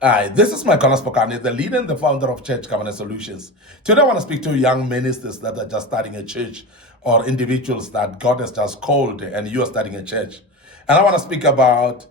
Hi, this is Micornus Phokane, the leader and the founder of Church Governance Solutions. Today I want to speak to young ministers that are just starting a church or individuals that God has just called and you are starting a church. And I want to speak about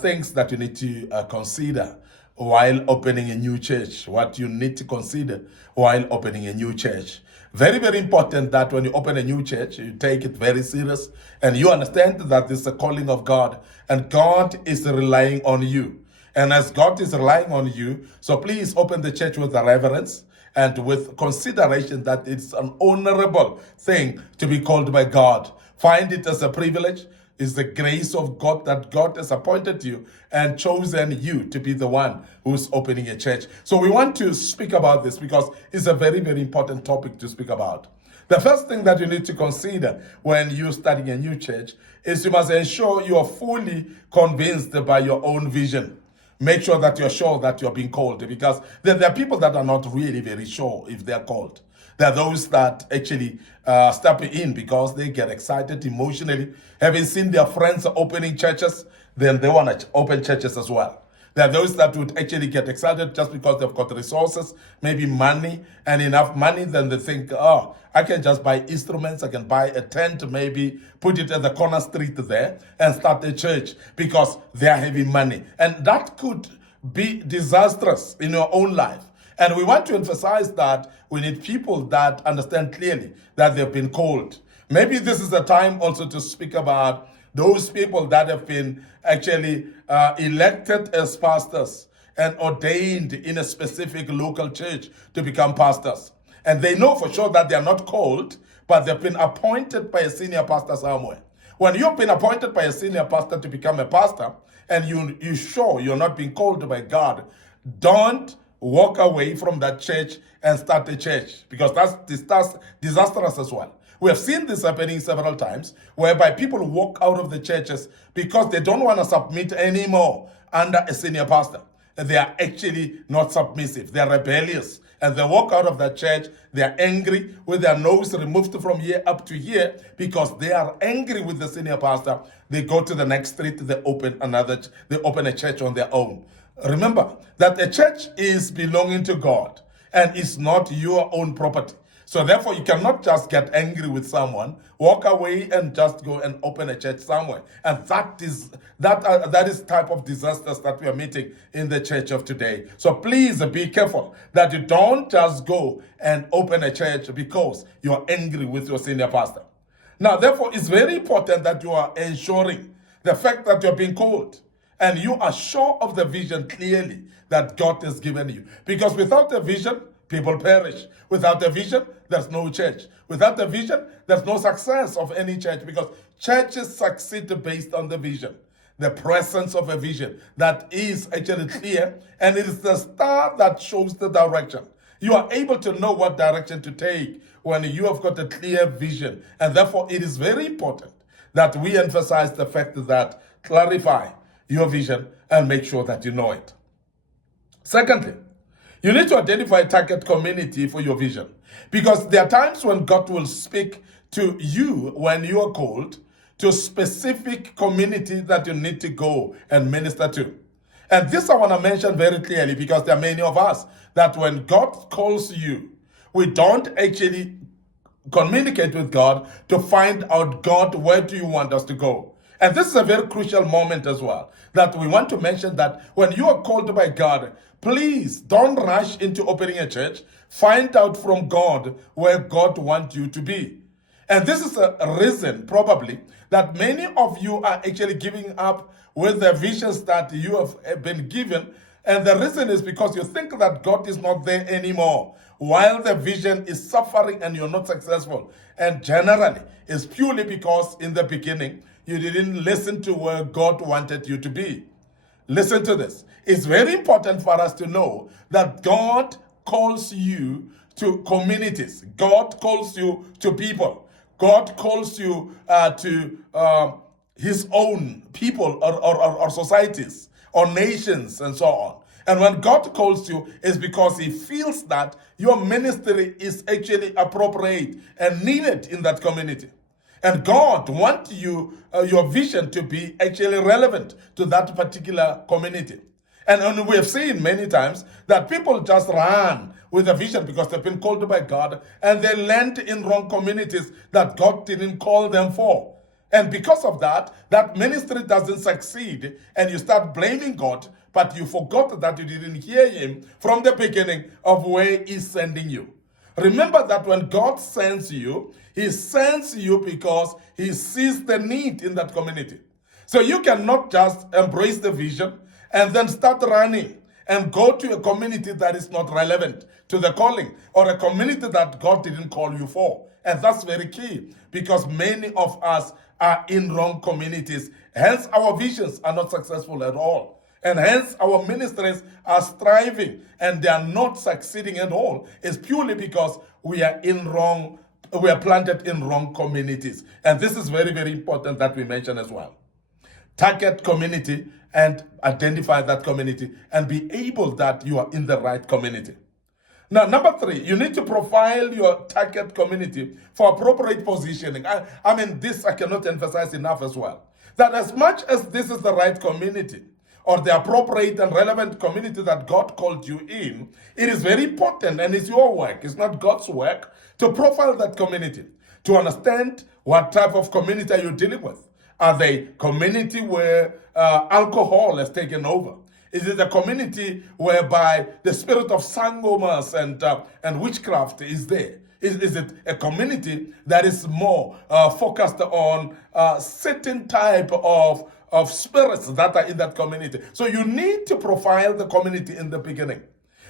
things that you need to consider while opening a new church, what you need to consider while opening a new church. Very, very important that when you open a new church, you take it very serious and you understand that this is a calling of God and God is relying on you. And as God is relying on you, so please open the church with reverence and with consideration that it's an honorable thing to be called by God. Find it as a privilege. It's the grace of God that God has appointed you and chosen you to be the one who's opening a church. So we want to speak about this because it's a very, very important topic to speak about. The first thing that you need to consider when you're starting a new church is you must ensure you are fully convinced by your own vision. Make sure that you're sure that you're being called, because there are people that are not really very sure if they're called. There are those that actually step in because they get excited emotionally. Having seen their friends opening churches, then they want to open churches as well. There are those that would actually get excited just because they've got resources, maybe money and enough money. Then they think, oh, I can just buy instruments. I can buy a tent, maybe put it at the corner street there and start a church because they are having money. And that could be disastrous in your own life. And we want to emphasize that we need people that understand clearly that they've been called. Maybe this is a time also to speak about those people that have been actually elected as pastors and ordained in a specific local church to become pastors. And they know for sure that they are not called, but they've been appointed by a senior pastor somewhere. When you've been appointed by a senior pastor to become a pastor, and you're sure you're not being called by God, don't walk away from that church and start a church, because that's disastrous as well. We have seen this happening several times, whereby people walk out of the churches because they don't want to submit anymore under a senior pastor. They are actually not submissive. They are rebellious. And they walk out of that church, they are angry with their nose removed from here up to here because they are angry with the senior pastor. They go to the next street, they open a church on their own. Remember that a church is belonging to God and it's not your own property. So therefore, you cannot just get angry with someone, walk away and just go and open a church somewhere. And that is type of disasters that we are meeting in the church of today. So please be careful that you don't just go and open a church because you're angry with your senior pastor. Now, therefore, it's very important that you are ensuring the fact that you're being called and you are sure of the vision clearly that God has given you. Because without a vision, people perish. Without a vision, there's no church. Without a vision, there's no success of any church, because churches succeed based on the vision, the presence of a vision that is actually clear, and it is the star that shows the direction. You are able to know what direction to take when you have got a clear vision, and therefore it is very important that we emphasize the fact that clarify your vision and make sure that you know it. Secondly, you need to identify a target community for your vision, because there are times when God will speak to you when you are called to a specific community that you need to go and minister to. And this I want to mention very clearly, because there are many of us that when God calls you, we don't actually communicate with God to find out, God, where do you want us to go? And this is a very crucial moment as well, that we want to mention that when you are called by God, please don't rush into opening a church. Find out from God where God wants you to be. And this is a reason, probably, that many of you are actually giving up with the visions that you have been given. And the reason is because you think that God is not there anymore, while the vision is suffering and you're not successful. And generally, it's purely because in the beginning, you didn't listen to where God wanted you to be. Listen to this. It's very important for us to know that God calls you to communities. God calls you to people. God calls you to his own people or societies or nations and so on. And when God calls you, it's because he feels that your ministry is actually appropriate and needed in that community. And God wants you, your vision to be actually relevant to that particular community. And we have seen many times that people just run with a vision because they've been called by God, and they land in wrong communities that God didn't call them for. And because of that, that ministry doesn't succeed, and you start blaming God, but you forgot that you didn't hear him from the beginning of where he's sending you. Remember that when God sends you, he sends you because he sees the need in that community. So you cannot just embrace the vision and then start running and go to a community that is not relevant to the calling, or a community that God didn't call you for. And that's very key, because many of us are in wrong communities. Hence, our visions are not successful at all. And hence, our ministries are striving and they are not succeeding at all. It's purely because we are planted in wrong communities. And this is very, very important that we mention as well. Target community and identify that community and be able that you are in the right community. Now, number 3, you need to profile your target community for appropriate positioning. I mean, this I cannot emphasize enough as well. That as much as this is the right community, or the appropriate and relevant community that God called you in, it is very important, and it's your work, it's not God's work, to profile that community, to understand what type of community are you dealing with. Are they community where alcohol has taken over? Is it a community whereby the spirit of sangomas and witchcraft is there? Is it a community that is more focused on certain type of spirits that are in that community? So you need to profile the community in the beginning,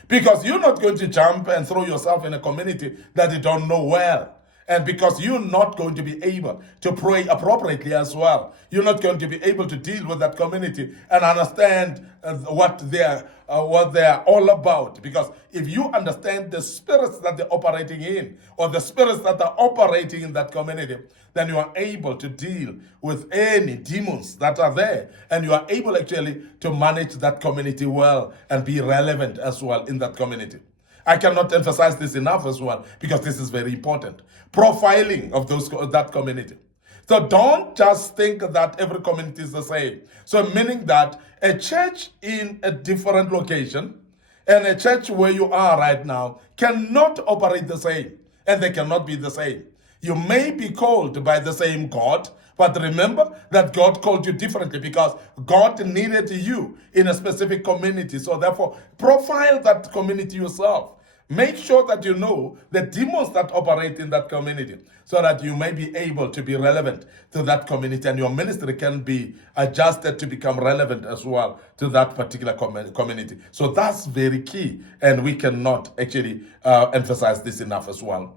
because you're not going to jump and throw yourself in a community that you don't know well. And because you're not going to be able to pray appropriately as well. You're not going to be able to deal with that community and understand what they're all about. Because if you understand the spirits that they're operating in, or the spirits that are operating in that community, then you are able to deal with any demons that are there. And you are able actually to manage that community well and be relevant as well in that community. I cannot emphasize this enough as well, because this is very important. Profiling of that community. So don't just think that every community is the same. So meaning that a church in a different location and a church where you are right now cannot operate the same, and they cannot be the same. You may be called by the same God, but remember that God called you differently because God needed you in a specific community. So therefore, profile that community yourself. Make sure that you know the demons that operate in that community, so that you may be able to be relevant to that community, and your ministry can be adjusted to become relevant as well to that particular community. So that's very key, and we cannot actually emphasize this enough as well.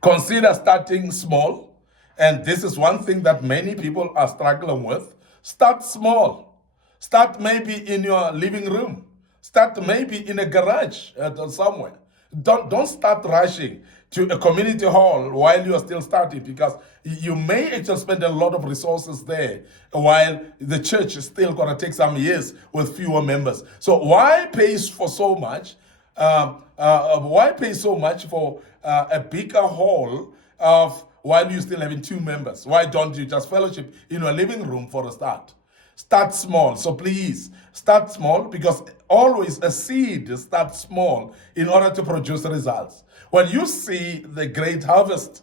Consider starting small, and this is one thing that many people are struggling with. Start small. Start maybe in your living room. Start maybe in a garage somewhere. Don't start rushing to a community hall while you are still starting, because you may actually spend a lot of resources there while the church is still going to take some years with fewer members. So why pay for so much? Why pay so much for a bigger hall while you still having 2 members? Why don't you just fellowship in your living room for a start? Start small. So please start small, because always a seed starts small in order to produce results. When you see the great harvest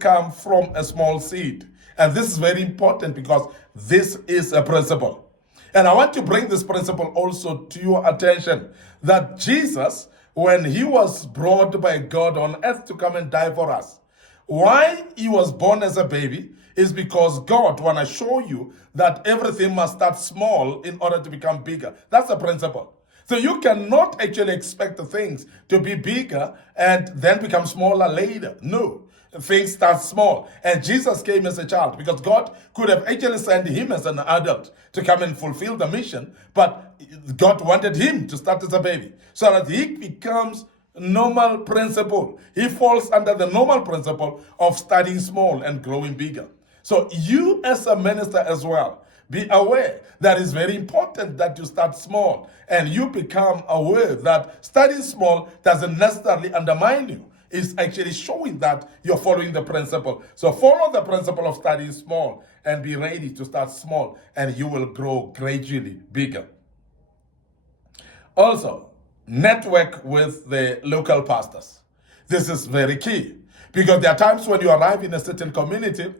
come from a small seed. And this is very important, because this is a principle. And I want to bring this principle also to your attention, that Jesus, when he was brought by God on earth to come and die for us, why he was born as a baby is because God want to show you that everything must start small in order to become bigger. That's the principle. So you cannot actually expect things to be bigger and then become smaller later. No. Things start small. And Jesus came as a child, because God could have actually sent him as an adult to come and fulfill the mission, but God wanted him to start as a baby so that he becomes normal principle. He falls under the normal principle of starting small and growing bigger. So you as a minister as well, be aware that it's very important that you start small, and you become aware that starting small doesn't necessarily undermine you. It's actually showing that you're following the principle. So follow the principle of starting small and be ready to start small, and you will grow gradually bigger. Also, network with the local pastors. This is very key because there are times when you arrive in a certain community,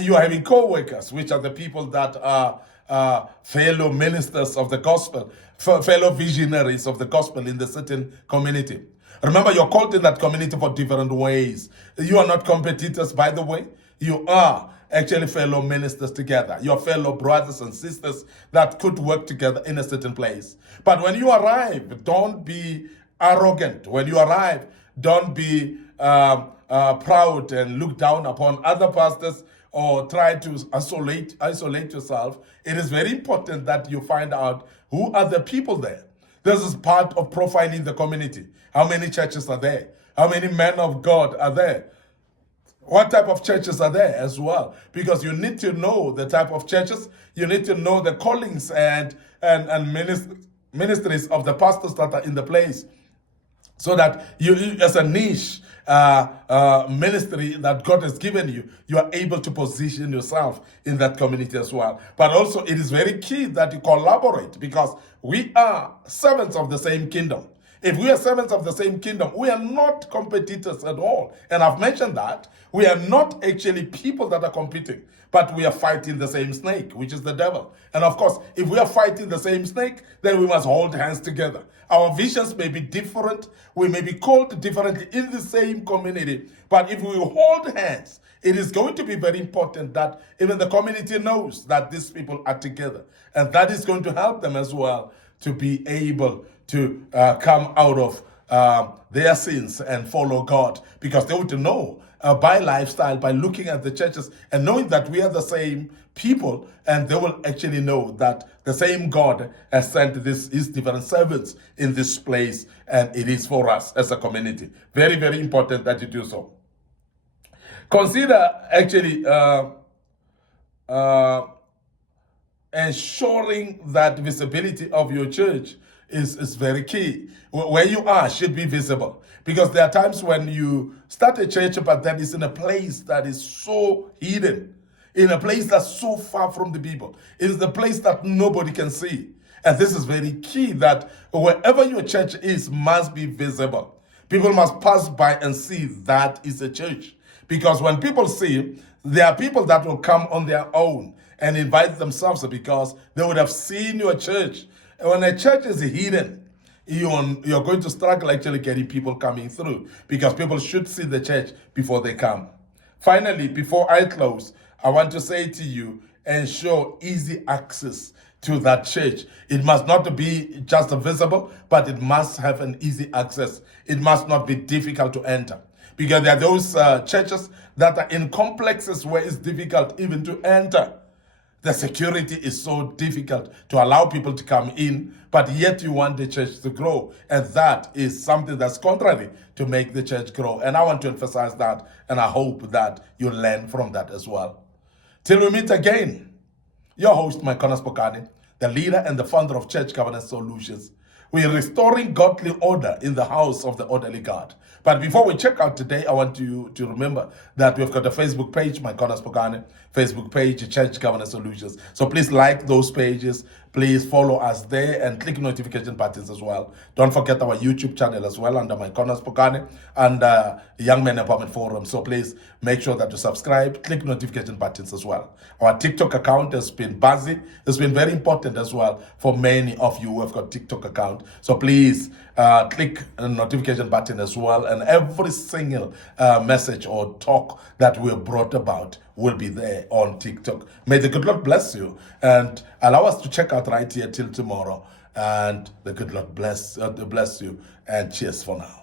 you are having co-workers, which are the people that are fellow ministers of the gospel, fellow visionaries of the gospel in the certain community. Remember, you're called in that community for different ways. You are not competitors, by the way. You are actually fellow ministers together. Your fellow brothers and sisters that could work together in a certain place. But when you arrive, don't be arrogant. When you arrive, don't be proud and look down upon other pastors or try to isolate yourself. It is very important that you find out who are the people there. This is part of profiling the community. How many churches are there? How many men of God are there? What type of churches are there as well? Because you need to know the type of churches. You need to know the callings and ministries of the pastors that are in the place, so that you as a niche ministry that God has given you, you are able to position yourself in that community as well. But also it is very key that you collaborate, because we are servants of the same kingdom. If we are servants of the same kingdom, we are not competitors at all. And I've mentioned that. We are not actually people that are competing, but we are fighting the same snake, which is the devil. And of course, if we are fighting the same snake, then we must hold hands together. Our visions may be different. We may be called differently in the same community. But if we hold hands, it is going to be very important that even the community knows that these people are together. And that is going to help them as well to be able to come out of their sins and follow God, because they would know by lifestyle, by looking at the churches and knowing that we are the same people, and they will actually know that the same God has sent his different servants in this place, and it is for us as a community. Very, very important that you do so. Consider actually ensuring that visibility of your church is very key. Where you are should be visible, because there are times when you start a church, but that is in a place that is so hidden, in a place that's so far from the people. It is the place that nobody can see. And this is very key, that wherever your church is must be visible. People must pass by and see that is a church. Because when people see, there are people that will come on their own and invite themselves, because they would have seen your church. When a church is hidden, you're going to struggle actually getting people coming through, because people should see the church before they come. Finally, before I close, I want to say to you, ensure easy access to that church. It must not be just visible, but it must have an easy access. It must not be difficult to enter, because there are those churches that are in complexes where it's difficult even to enter. The security is so difficult to allow people to come in, but yet you want the church to grow. And that is something that's contrary to make the church grow. And I want to emphasize that, and I hope that you learn from that as well. Till we meet again, your host, Micornus Phokane, the leader and the founder of Church Governance Solutions. We are restoring godly order in the house of the orderly God. But before we check out today, I want you to remember that we've got a Facebook page, Micornus Phokane, Facebook page, Church Governance Solutions. So please like those pages. Please follow us there and click notification buttons as well. Don't forget our YouTube channel as well under Micornus Phokane and Young Men Empowerment Forum. So please make sure that you subscribe, click notification buttons as well. Our TikTok account has been busy. It's been very important as well for many of you who have got TikTok account. So please click a notification button as well, and every single message or talk that we have brought about will be there on TikTok. May the good Lord bless you and allow us to check out right here till tomorrow. And the good Lord bless you, and cheers for now.